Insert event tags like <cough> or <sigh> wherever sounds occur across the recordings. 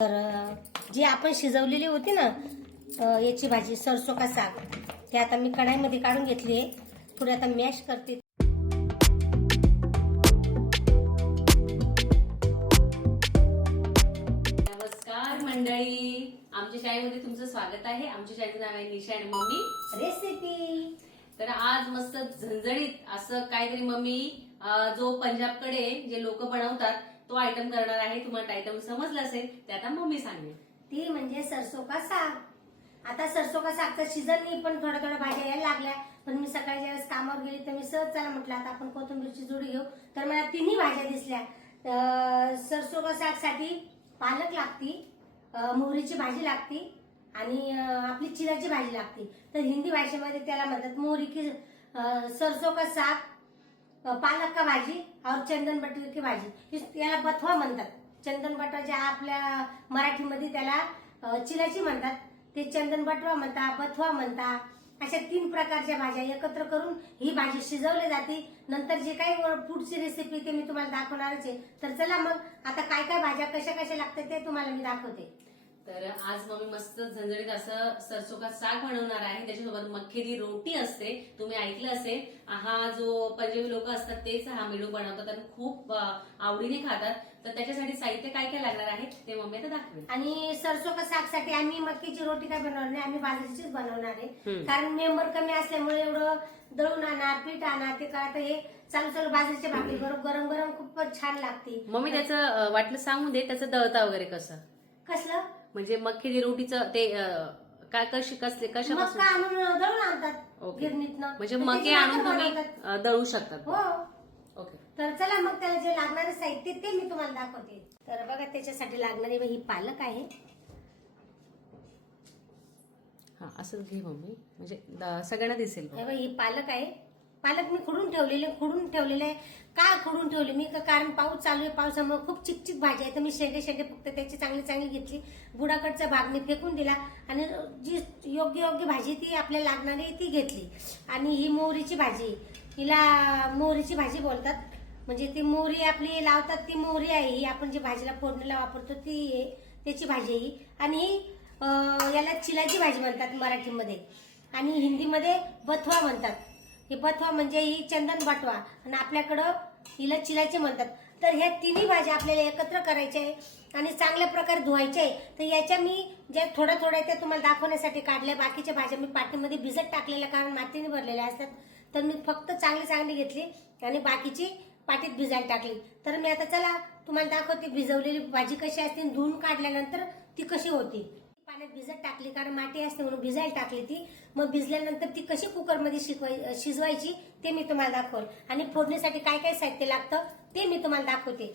तर जी आपण शिजवलेली होती ना याची भाजी सरसो का साग ते आता मी कढाईमध्ये काढून घेतली आहे. थोडी आता मॅश करते. नमस्कार मंडळी. आमच्या शाळेमध्ये तुमचं स्वागत आहे. आमच्या शाळेचं नाव आहे निशा आणि मम्मी. रेसिपी तर आज मस्त झणझणीत असं काहीतरी मम्मी जो पंजाबकडे जे लोक बनवतात तो आयटम करणार आहे तुम्हाला आयटम समजला असेल ते आता मम्मी सांगेल. ती म्हणजे सरसो का साग. आता सरसो का सागचा सीझन नाही पण थोड्या थोड्या भाज्या यायला लागल्या. पण मी सकाळच्या वेळेस कामावर गेली तर मी सहज चला म्हटलं आता आपण कोथिंबीरची जोडी घेऊ. तर मला तिन्ही भाज्या दिसल्या. सरसो का सागसाठी पालक लागती मोहरीची भाजी लागती आणि आपली चिराची भाजी लागते. तर हिंदी भाषेमध्ये त्याला म्हणतात मोहरी की सरसो का साग पालक का भाजी और चंदन बटाची भाजी. याला बथवा म्हणतात. चंदन बटर ज्या आपल्या मराठीमध्ये त्याला चिलाची म्हणतात. ते चंदन बटवा म्हणता बथवा म्हणता अशा तीन प्रकारच्या भाज्या एकत्र करून ही भाजी शिजवली जाते. नंतर जे काही पुढची रेसिपी ते मी तुम्हाला दाखवणारच आहे. तर चला मग आता काय काय भाज्या कशा कशा लागतात ते तुम्हाला मी दाखवते. तर आज मम्मी मस्त झणझणीत असं सरसो का साग बनवणार आहे. त्याच्यासोबत मक्की दी रोटी असते. तुम्ही ऐकलं असेल हा जो पंजाबी लोक असतात तेच हा मेनू बनवतात आणि खूप आवडीने खातात. तर त्याच्यासाठी साहित्य काय काय लागणार आहे ते मम्मी आता दाखवेल. आणि सरसो का सागसाठी आम्ही मक्कीची रोटी काय बनवणार नाही आम्ही बाजरीचीच बनवणार आहे. कारण मेंबर कमी असल्यामुळे एवढं दळून आणा पीठ आणा ते काय आता हे चालू चालू बाजरीच्या भाकरी बरोबर गरम गरम खूपच छान लागते. मम्मी त्याचं वाटलं सांगून दे त्याचं दळता वगैरे कसं? कसलं? म्हणजे मक्की रोटीचं ते काय कशी कसले कशापासून मक्का आणून दळून आणतात ओके. गिरणीतनं. म्हणजे मग मके त्याची आणून भाकर तुम्ही बनवतात. अं, दळू शकतात. हो. ओके. तर चला मग त्याला जे लागणारे साहित्य ते मी तुम्हाला दाखवते. तर बघा त्याच्यासाठी लागणारी ही पालक आहे. हा असंच घे मम्मी. म्हणजे द- सगळ्यांना दिसेल हे बघ, ही पालक आहे. पालक मी खुडून ठेवलेले खुडून ठेवलेले आहे. का खुडून ठेवले? मी का- कारण पाऊस चालू आहे पावसामुळे खूप चिकचिक भाजी आहे. तर मी शेंडे शेंडे फक्त त्याची चांगली चांगली घेतली. बुडाकडचा भाग मी फेकून दिला. आणि जी योग्य योग्य भाजी ती आपल्याला लागणारी ती घेतली. आणि ही मोहरीची भाजी हिला मोहरीची भाजी बोलतात. म्हणजे ती मोहरी आपली लावतात ती मोहरी आहे ही. आपण जी भाजीला फोडणीला वापरतो ती आहे. त्याची भाजी आहे ही. आणि ही याला चिलाची भाजी म्हणतात मराठीमध्ये. आणि हिंदीमध्ये बथवा म्हणतात. हे बथवा म्हणजे ही चंदन बटवा. आणि आपल्याकडं हिला चिलाचे म्हणतात. तर ह्या तिन्ही भाज्या आपल्याला एकत्र करायच्या आहे आणि चांगल्या प्रकारे धुवायच्या आहे. तर याच्या मी ज्या थोड्या थोड्या त्या तुम्हाला दाखवण्यासाठी काढल्या. बाकीच्या भाज्या मी पाठीमध्ये भिजत टाकलेल्या कारण मातीने भरलेल्या असतात. तर मी फक्त चांगली चांगली घेतली आणि बाकीची पाटीत भिजायला टाकली. तर मी आता चला तुम्हाला दाखवते भिजवलेली भाजी कशी असते आणि धुवून काढल्यानंतर ती कशी होती. पाण्यात भिजत टाकली कारण माती असते म्हणून भिजायला टाकली ती. मग भिजल्यानंतर ती कशी कुकरमध्ये शिकवाय शिजवायची ते मी तुम्हाला दाखवल. आणि फोडणीसाठी काय काय साहित्य लागतं ते मी तुम्हाला दाखवते.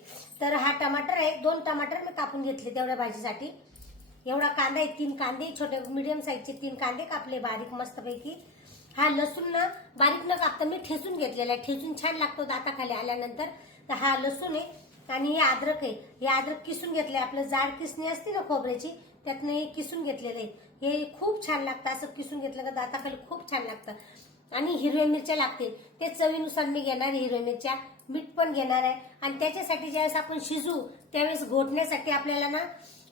तर हा टमाटर आहे दोन टमाटर मी कापून घेतले तेवढ्या भाजीसाठी. एवढा कांदा आहे तीन कांदे छोटे मिडियम साईजचे तीन कांदे कापले बारीक मस्तपैकी. हा लसूण ना बारीक न कापता मी ठेचून घेतलेला आहे. ठेचून छान लागतो दाताखाली आल्यानंतर. तर हा लसूण आहे आणि हे अद्रक आहे. हे अद्रक किसून घेतले आपलं जाड किसणी असते ना खोबऱ्याची त्यातनं हे किसून घेतलेलं आहे. हे खूप छान लागतं. असं किसून घेतलं का दाताखाली खूप छान लागतं. आणि हिरव्या मिरच्या लागतील. ते चवीनुसार मी घेणार आहे हिरव्या मिरच्या. मीठ पण घेणार आहे. आणि त्याच्यासाठी ज्यावेळेस आपण शिजू त्यावेळेस घोटण्यासाठी आपल्याला ना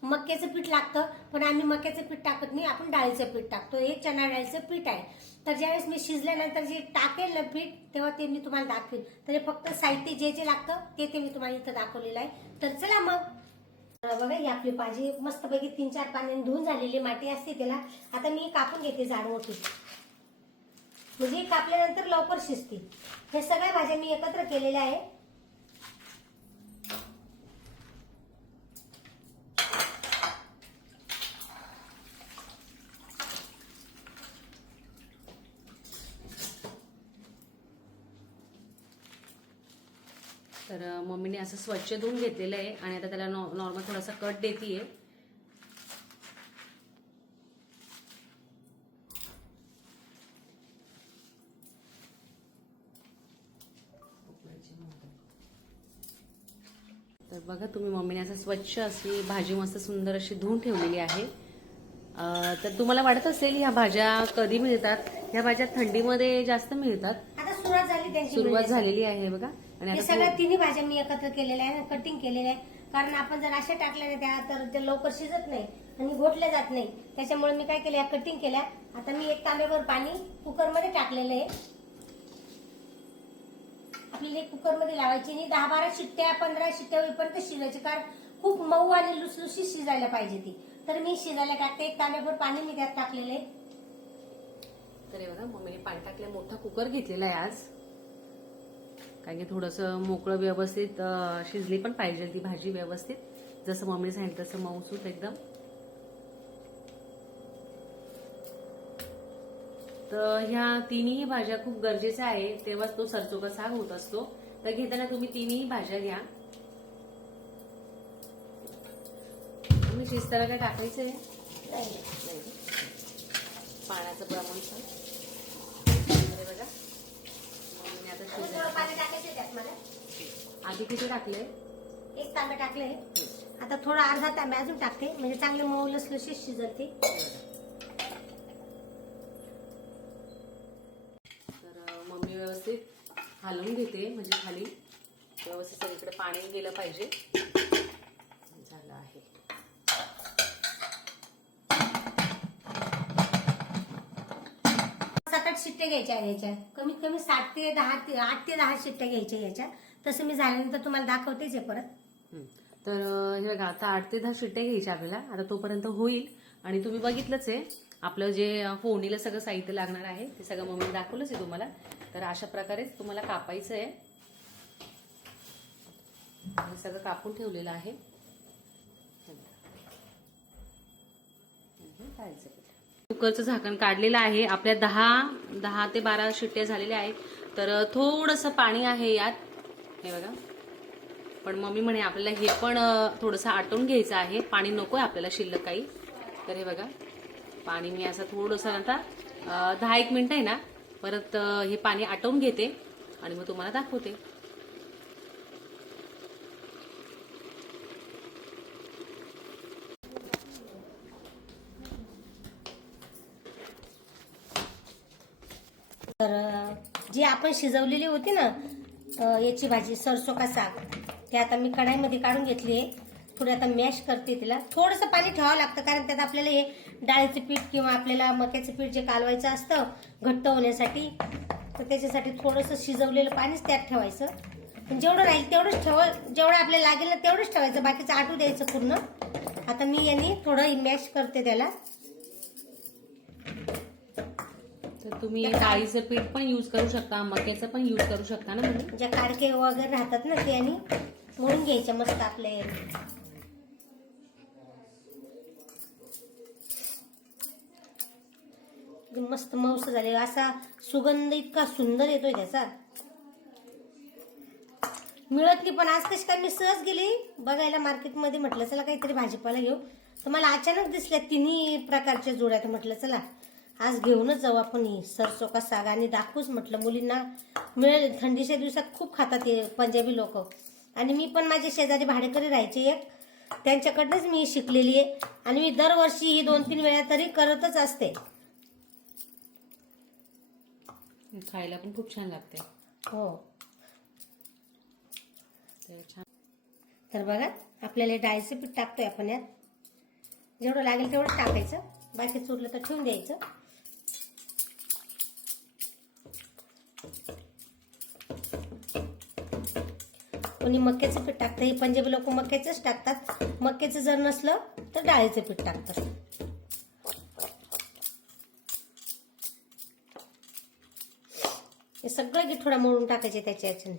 मक्याचं पीठ लागतं. पण आम्ही मक्याचं पीठ टाकत नाही. आपण डाळीचं पीठ टाकतो. हे चणा डाळीचं पीठ आहे. तर ज्यावेळेस मी शिजल्यानंतर जे टाकेल ना पीठ तेव्हा ते मी तुम्हाला दाखवेल तर हे फक्त साहित्य जे जे लागतं ते ते मी तुम्हाला इथं दाखवलेलं आहे. तर चला मग. बघा ही आपली भाजी मस्तपैकी तीन चार पाण्याने धुवून झालेली माती असते त्याला. आता मी कापून घेते झाड मोठी म्हणजे कापल्यानंतर लवकर शिजते. हे सगळ्या भाज्या मी एकत्र केलेल्या आहे. तर मम्मीने असं स्वच्छ धुवून घेतलेलं आहे आणि आता त्याला नॉर्मल थोडासा कट देतीये. तर बघा तुम्ही मम्मीने असं स्वच्छ अशी भाजी मस्त सुंदर अशी धुवून ठेवलेली आहे. तर तुम्हाला वाटत असेल ह्या भाज्या कधी मिळतात? ह्या भाज्या थंडीमध्ये जास्त मिळतात? सुरुवात. झालेली आहे बघा. आणि हे आता सगळ्या तिन्ही भाज्या मी एकत्र केलेल्या आहे कटिंग केलेल्या आहे कारण आपण जर अशा टाकल्या ना त्या तर ते लवकर शिजत नाही आणि घोटल्या जात नाही. त्याच्यामुळे मी काय केल्या कटिंग केल्या. आता मी एक तांब्यावर पाणी कुकरमध्ये टाकलेलं आहे. आपल्याला कुकरमध्ये लावायची आणि दहा बारा शिट्ट्या पंधरा शिट्ट्या होईपर्यंत शिजायची कारण खूप मऊ आणि लुसलुशीत शिजायला पाहिजे ती. तर मी शिजायला टाकते. एक तांब्यावर पाणी मी त्यात टाकलेलं आहे. तर हे बघा मम्मीने पाणी टाकले. मोठा कुकर घेतलेला आहे आज. कारण की थोडंसं मोकळं व्यवस्थित शिजली पण पाहिजे ती भाजी व्यवस्थित. जसं मम्मीने सांगितलं तसं मऊसूत एकदम. तर ह्या तिन्ही भाज्या खूप गरजेच्या आहे. तेव्हाच तो सरचोका साग होत असतो. तर घेताना तुम्ही तिन्ही भाज्या घ्या. तुम्ही शिजताना काय टाकायचं आहे पाण्याचं प्रमाण बघा मम्मीने आता थोडं शिजायला पाणी टाकायचं त्यात मला आधी किती टाकले? एक तांबे टाकले. आता थोडा अर्धा तांबे अजून टाकते. म्हणजे चांगले मऊ लसलशीत शिजत ते तर मम्मी व्यवस्थित हलवून घेते म्हणजे खाली. व्यवस्थित सगळीकडे पाणी गेलं पाहिजे. आठ शिट्ट्या घ्यायच्या याच्या कमीत कमी सात ते दहा ते आठ ते दहा शिट्ट्या घ्यायच्या याच्या तसं मी झाल्यानंतर तुम्हाला दाखवतेच आहे परत. तर हे बघा आता आठ ते दहा शिट्ट्या घ्यायच्या आपल्याला. आता तोपर्यंत होईल. आणि तुम्ही बघितलंच आहे आपलं जे फोडणीला सगळं साहित्य लागणार आहे ते सगळं मम्मीने दाखवलंच आहे तुम्हाला. तर अशा प्रकारेच तुम्हाला कापायचं आहे. हे सगळं कापून ठेवलेलं आहे. कुकरचं झाकण काढलेलं आहे. आपल्या दहा दहा ते बारा शिट्ट्या झालेल्या आहेत. तर थोडंसं पाणी आहे यात. हे बघा. पण मम्मी म्हणे आपल्याला हे पण थोडंसं आटवून घ्यायचं आहे. पाणी नको आहे आपल्याला शिल्लक काही. तर हे बघा. पाणी मी असं थोडंसं आता दहा एक मिनटं आहे ना परत हे पाणी आटवून घेते आणि मग तुम्हाला दाखवते. तर जी आपण शिजवलेली होती ना याची भाजी सरसो का साग ते आता मी कढाईमध्ये काढून घेतली आहे. थोडी आता मॅश करते तिला. थोडंसं पाणी ठेवावं लागतं कारण त्यात आपल्याला हे डाळीचं पीठ किंवा आपल्याला मक्याचं पीठ जे कालवायचं असतं घट्ट होण्यासाठी तर त्याच्यासाठी थोडंसं शिजवलेलं पाणीच त्यात ठेवायचं. पण जेवढं राहील तेवढंच ठेव जेवढं आपल्याला लागेल ना तेवढंच ठेवायचं बाकीचं आटू द्यायचं पूर्ण. आता मी यांनी थोडं मॅश करते त्याला. तर तुम्ही डाळीचं पीठ पण यूज करू शकता मक्याचं पण यूज करू शकता ना तुम्ही ज्या काडके वगैरे राहतात ना ते आणि मोडून घ्यायच्या मस्त. एकदम मस्त मऊस झाले. असा सुगंध इतका सुंदर येतोय त्याचा. मिळत नाही पण आज कशी काय मी सहज गेली? बघायला मार्केटमध्ये म्हटलं चला काहीतरी भाजीपाला घेऊ. तर मला अचानक दिसल्या तिन्ही प्रकारच्या जोड्या. तर म्हटलं चला आज घेऊनच जाऊ आपण ही सरसो का साग आणि दाखवूच म्हटलं मुलींना. मिळेल. थंडीच्या दिवसात खूप खातात हे पंजाबी लोक. आणि मी पण माझे शेजारी भाडेकरी राहायचे एक. त्यांच्याकडनंच मी शिकलेली आहे. आणि मी दरवर्षी ही दोन तीन वेळा तरी करतच असते. खायला पण खूप छान लागते. हो. ते तर बघा आपल्याला डाळीचं पीठ टाकतोय आपण यात. जेवढं लागेल तेवढं टाकायचं. बाकी चुरलं तर ठेवून द्यायचं. कोणी मक्याचं पीठ टाकतं हे पंजाबी लोक मक्याचंच टाकतात. मक्याचं जर नसलं तर डाळीचं पीठ टाकतात. हे सगळं की थोडा मोडून टाकायचे त्याच्या याच्याने.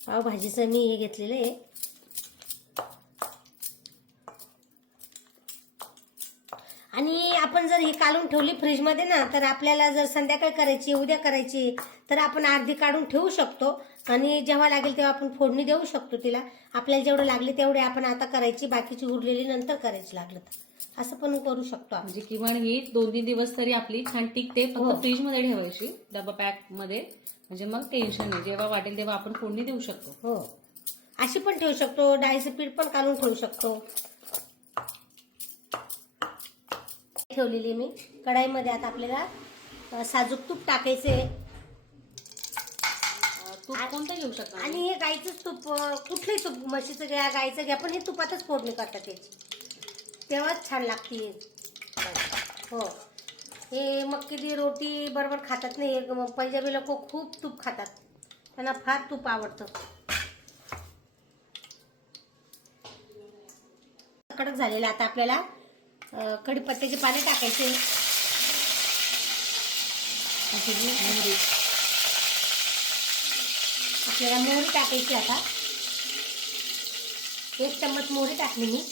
पावभाजीचं मी हे घेतलेलं आहे आणि आपण जर ही काढून ठेवली फ्रीजमध्ये ना तर आपल्याला जर संध्याकाळी करायची उद्या करायची तर आपण अर्धी काढून ठेवू शकतो. आणि जेव्हा लागेल तेव्हा आपण फोडणी देऊ शकतो तिला. आपल्याला जेवढं लागले तेवढे आपण आता करायची बाकीची उरलेली नंतर करायची लागलं तर. असं पण करू शकतो आपण. म्हणजे किमान ही दोन तीन दिवस तरी आपली छान टिकते हो. फक्त फ्रीजमध्ये ठेवायची डबा पॅकमध्ये म्हणजे मग टेन्शन नाही. जेव्हा वाटेल तेव्हा आपण फोडणी देऊ शकतो. हो. अशी पण ठेवू शकतो डाळीचं पीठ पण काढून ठेवू शकतो. ठेवलेली मी. कढाईमध्ये आता आपल्याला साजूक तूप टाकायचे. अं, तूप कोणतं घेऊ शकता आणि हे गाईचंच तूप कुठलंही तूप म्हशीचं घ्या गाईचं घ्या पण हे तुपातच फोडणी करतात त्याची तेव्हाच छान लागते हो. हे. मक्की दी रोटी बरोबर खातात नाही हे पंजाबी लोक खूप तूप खातात. त्यांना फार तूप आवडतं. कडक झालेलं आता आपल्याला. अं, कढीपत्त्याचे पाने टाकायचे. मोहरी. आपल्याला मोहरी टाकायची आता. एक चम्मच मोहरी टाकली मी.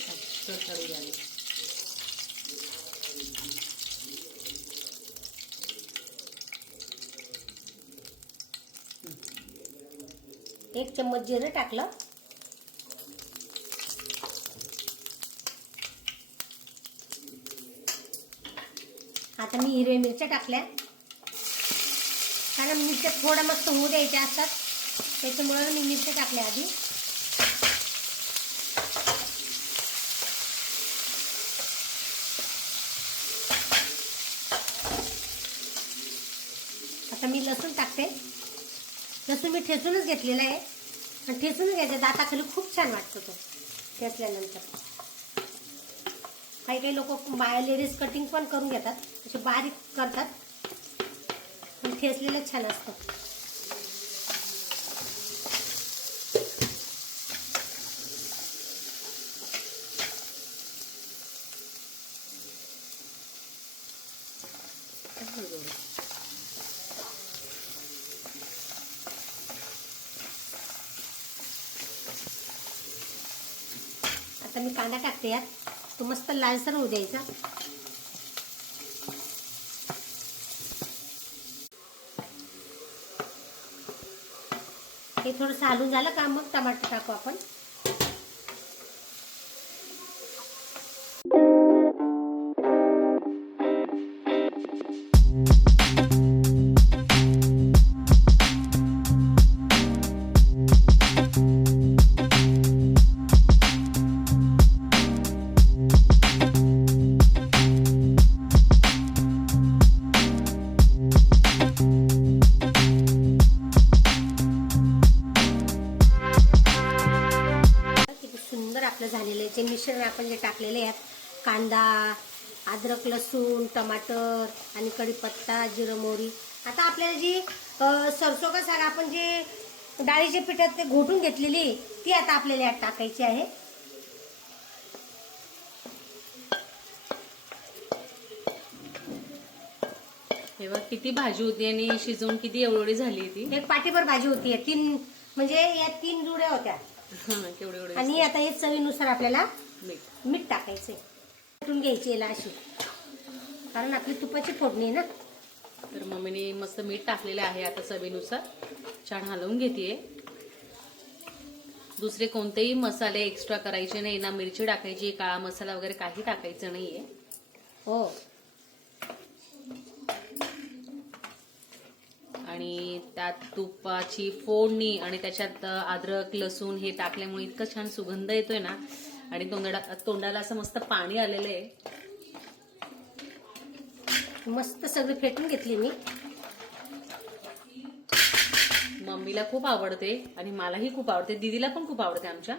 एक चम्मच जिरं टाकलं. आता मी हिरव्या मिरच्या टाकल्या. कारण मिरच्या थोड्या मस्त होऊ द्यायच्या असतात. त्याच्यामुळे मी मिरच्या टाकल्या आधी. आता मी लसूण टाकते. लसूण मी ठेचूनच घेतलेला आहे. आणि ठेचून घ्यायचा. दाताखाली खूप छान वाटतो तो. ठेचल्यानंतर. काही काही लोक लेडीज कटिंग पण करून घेतात असे बारीक करतात. पण ठेचलेलं छान असतं. आता मी कांदा टाकते यात. तो मस्त लालसर होऊ द्यायचा. हे थोडंसं हालून झालं का? मग टमाटर टाकू आपण. कांदा अद्रक लसूण टमाटर आणि कढीपत्ता जिरं मोहरी. आता आपल्याला जी सरसो का साग आपण जे डाळीच्या पिठात ते घोटून घेतलेली ती आता आपल्याला यात टाकायची आहे. हे बघ किती भाजी होती आणि शिजवून किती एवढी झाली ती. एक पाटीभर भाजी होती तीन म्हणजे या तीन जुड्या होत्या. आणि आता हे चवीनुसार आपल्याला मीठ. मीठ टाकायचंय. कुटून घ्यायची याला अशी. कारण आपली तुपाची फोडणी ना. तर मम्मीने मस्त मीठ टाकलेलं आहे आता चवीनुसार. छान हलवून घेतेय. दुसरे कोणतेही मसाले एक्स्ट्रा करायचे नाही ना. मिरची टाकायची काळा मसाला वगैरे काही टाकायचं नाहीये. हो. आणि त्यात तुपाची फोडणी आणि त्याच्यात अद्रक लसूण हे टाकल्यामुळे इतकं छान सुगंध येतोय ना. आणि तोंडा तोंडाला असं मस्त पाणी आलेलं आहे. मस्त सगळी फेटून घेतली मी. मम्मीला खूप आवडते आणि मलाही खूप आवडते. दीदीला पण खूप आवडते आमच्या.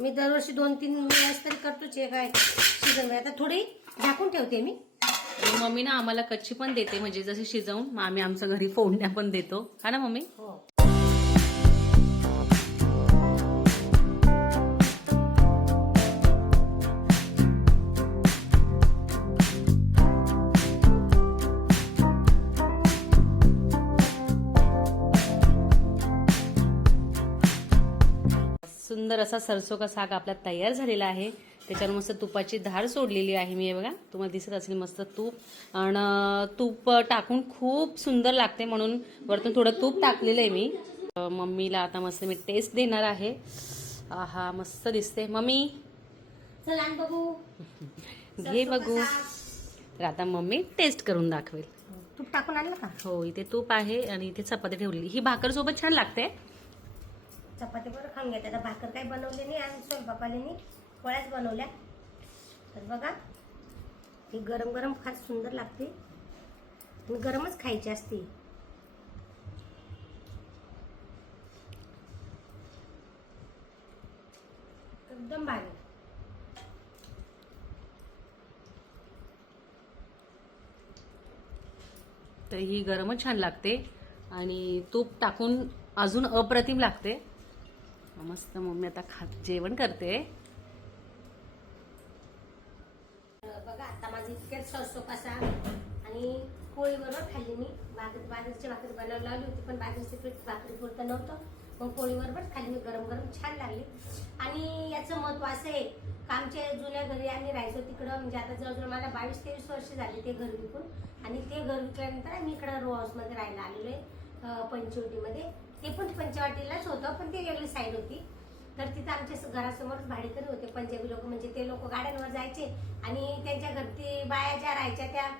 मी दरवर्षी दोन तीन वेळेस तरी करतोच आहे. काय सीझन आता थोडी झाकून ठेवते मी. मम्मी ना आम्हाला कच्ची पण देते. म्हणजे जसे शिजवून आम्ही आमच्या घरी फोडण्या पण देतो. हा ना मम्मी? हो. सुंदर असा सरसो का साग आपला तयार झालेला आहे. त्याच्यावर मस्त तुपाची धार सोडलेली आहे मी हे बघा. तुम्हाला दिसत असेल मस्त तूप. आणि तूप टाकून खूप सुंदर लागते म्हणून वरतून थोडं तूप टाकलेलं आहे मी. मम्मीला आता मस्त मी टेस्ट देणार आहे. आहा मस्त दिसते. मम्मी. बघू. घे बघू. तर आता मम्मी टेस्ट करून दाखवेल. तूप टाकून आणलं का? हो इथे तूप आहे आणि इथे चपाती ठेवलेली. ही भाकर सोबत छान लागते. चपाती बरोबर खाऊन घेतात भाकर काही बनवली नाही आणि स्वयंपाकाने मी पोळ्याच बनवल्या. तर बघा ती गरम गरम फार सुंदर लागते. आणि गरमच खायची असते. एकदम भारी. तर ही गरमच छान लागते. आणि तूप टाकून अजून अप्रतिम लागते. मस्त मम्मी आता खात जेवण करते. बघा आता माझा इतक्याच सरसो कसा आणि पोळी बरोबर खाल्ली मी. बाजरी बाजरीची भाकरी बनवायला लावली होती पण बाजरीचे पीठ भाकरी पुरतं नव्हतं. मग पोळी बरोबर खाल्ली मी गरम गरम छान लागली. आणि याचं महत्त्व असं आहे का आमच्या जुन्या घरी आम्ही राहायचो तिकडं म्हणजे आता जवळजवळ मला बावीस तेवीस वर्ष झाली ते घर विकून. आणि ते घर विकल्यानंतर आम्ही इकडं रो हाऊसमध्ये राहायला आलेलो आहे. पंचवटीमध्ये. ते पण पंचवाटीलाच होतं पण ती वेगळी साईड होती. तर तिथं आमच्या घरासमोरच भाडेकरी होते पंजाबी लोक. म्हणजे ते लोक गाड्यांवर जायचे आणि त्यांच्या घरती बाया ज्या राहायच्या त्या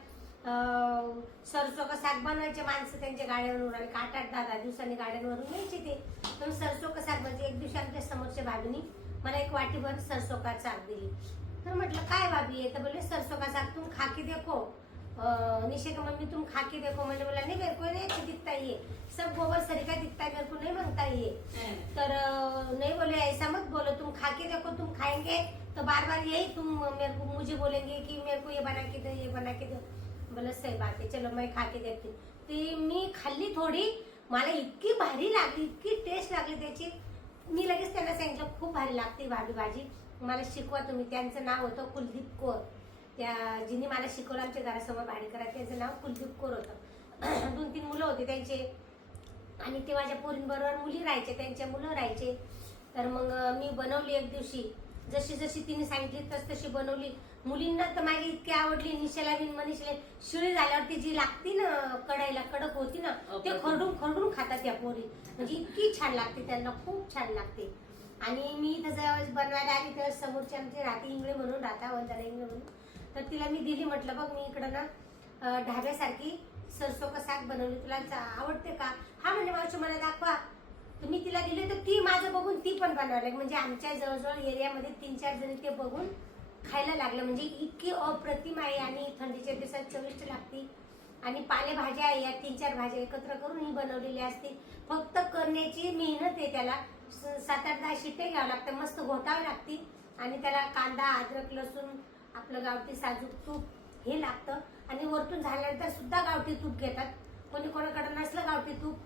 सरसोक साग बनवायचे माणसं त्यांच्या गाड्यांवर आणि आठ आठ दहा दहा दिवसांनी गाड्यांवरून यायचे ते. तर सरसोक साग म्हणजे एक दिवशी आमच्या समोरच्या भाभीनी मला एक वाटीभर सरसोका साग दिली. तर म्हटलं काय भाभी आहे तर बोलले सरसोका साग तुम्ही खाकी देखो. निशे का मम्मी तुम खा के देखो म्हणजे बोला नहीं मेरे को नहीं अच्छा दिखता ये. सब गोबर सरीका दिखता है मेरे को नहीं मांगता ये. तर नहीं बोले ऐसा मत बोलो तुम खा के देखो तुम खाएंगे तो बार बार यही तुम मेरे को मुझे बोलेंगे कि मेरे को ये बना के दो ये बना के दो. बोला सही बात आहे चलो मैं खा के देखते ती मी खाल्ली थोडी मला इतकी भारी लागली इतकी टेस्ट लागली त्याची. मी लगेच त्यांना सांगितलं खूप भारी लागते भाभी भाजी मला शिकवा तुम्ही त्यांचं नाव होतं कुलदीप कौर. त्या जिने मला शिकवलं आमच्या घरासमोर भाडी करा त्यांचं नाव कुलदीप कौर होतं. <clears throat> दोन तीन मुलं होते त्यांचे. आणि ते माझ्या पोरींबरोबर मुली राहायचे त्यांच्या मुलं राहायचे. तर मग मी बनवली एक दिवशी. जशी जशी तिने सांगितली तस तशी बनवली. मुलींना तर माझी इतकी आवडली निशाला बिन मनीषला. शिळी झाल्यावरती जी लागती ना कडायला कडक होती ना ते अप्रतिम. खरडून खरडून खातात त्या पोरी. म्हणजे इतकी छान लागते त्यांना खूप छान लागते. आणि मी इथं जेव्हा बनवायला आली तेव्हा समोरची आमची राहते इंगळे म्हणून राहता वंदना इंगळे म्हणून. तर तिला मी दिली म्हटलं बघ मी इकडं ना ढाब्यासारखी सरसो का साग बनवली. तुला आवडते का? हा म्हणजे मावशी मला दाखवा. तर मी तिला दिले तर ती माझं बघून ती पण बनवायला म्हणजे आमच्या जवळजवळ एरियामध्ये तीन चार जणी ते बघून खायला लागलं. म्हणजे इतकी अप्रतिम आहे आणि थंडीच्या दिवसात चविष्ट लागती. आणि पालेभाज्या आहे या तीन चार भाज्या एकत्र करून ही बनवलेली असते. फक्त करण्याची मेहनत आहे त्याला. स- सात आठ दहा शिट्टे घ्यावं लागतं मस्त घोटावं लागती. आणि त्याला कांदा अद्रक लसूण आपलं गावठी साजूक तूप हे लागतं. आणि वरतून झाल्यानंतर सुद्धा गावठी तूप घेतात. कोणी कोणाकडे नसलं गावठी तूप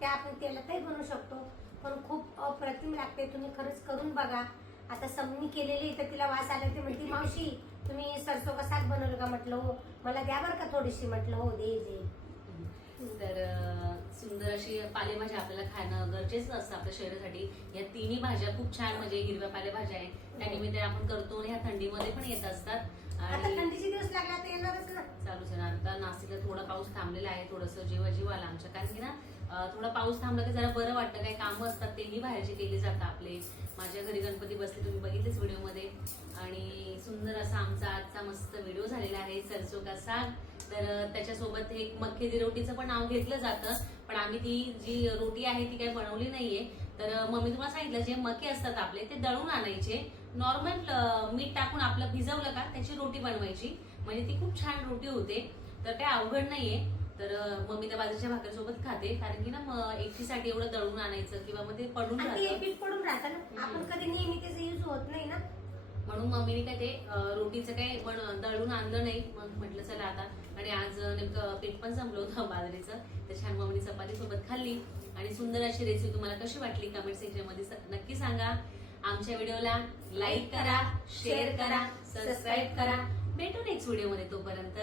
ते आपण तेलातही बनवू शकतो. पण खूप अप्रतिम लागते. तुम्ही खरंच करून बघा. आता समनी केलेली तर तिला वास आला ते म्हणते मावशी तुम्ही सरसो का साग बनवलं का? म्हटलं हो. मला द्या बरं का थोडीशी. म्हटलं हो दे दे. तर सुंदर अशी पालेभाज्या आपल्याला खाणं गरजेचं असतं आपल्या शरीरासाठी. या तिन्ही भाज्या खूप छान म्हणजे हिरव्या पालेभाज्या आहेत. त्यानिमित्त आपण करतो आणि ह्या थंडीमध्ये पण येत असतात. आणि थंडीचे दिवस लागला तर येणारच ना. चालूच आहे आता नाशिकला थोडा पाऊस थांबलेला आहे. थोडस जीवा जीव आला आमच्या. कारण की ना थोडा पाऊस थांबला की जरा बरं वाटतं. काही कामं असतात तेही बाहेरचे केली जातात आपले. माझ्या घरी गणपती बसले तुम्ही बघितलेच व्हिडिओमध्ये. आणि सुंदर असा आमचा आजचा मस्त व्हिडिओ झालेला आहे सरसो का साग. तर त्याच्यासोबत एक मक्केदी रोटीचं पण नाव घेतलं जातं. पण आम्ही ती जी रोटी आहे ती काही बनवली नाहीये. तर मम्मी तुम्हाला सांगितलं जे मके असतात आपले ते दळून आणायचे. नॉर्मल मीठ टाकून आपलं भिजवलं का त्याची रोटी बनवायची. म्हणजे ती खूप छान रोटी होते. तर काही अवघड नाहीये. तर अं, मम्मी त्या बाजूच्या भाकरीसोबत खाते. कारण की ना मग एकटीसाठी एवढं दळून आणायचं किंवा मग ते पडून आणि ते राहतं. पीठ पडून राहतं ना. आपण कधी नेहमी त्याचा युज होत नाही ना. म्हणून मम्मीने काय ते अं, रोटीचं काय बन दळून आणलं नाही. मग म्हटलं चला आता. आणि आज नेमकं पीठ पण जमलं होतं बाजरीचं. तर छान मम्मीने चपाती सोबत खाल्ली. आणि सुंदर अशी रेसिपी तुम्हाला कशी वाटली कमेंट सेक्शनमध्ये स- नक्की सांगा. आमच्या व्हिडिओला लाईक करा शेअर करा सबस्क्राईब करा. भेटू नेक्स्ट व्हिडिओमध्ये तोपर्यंत.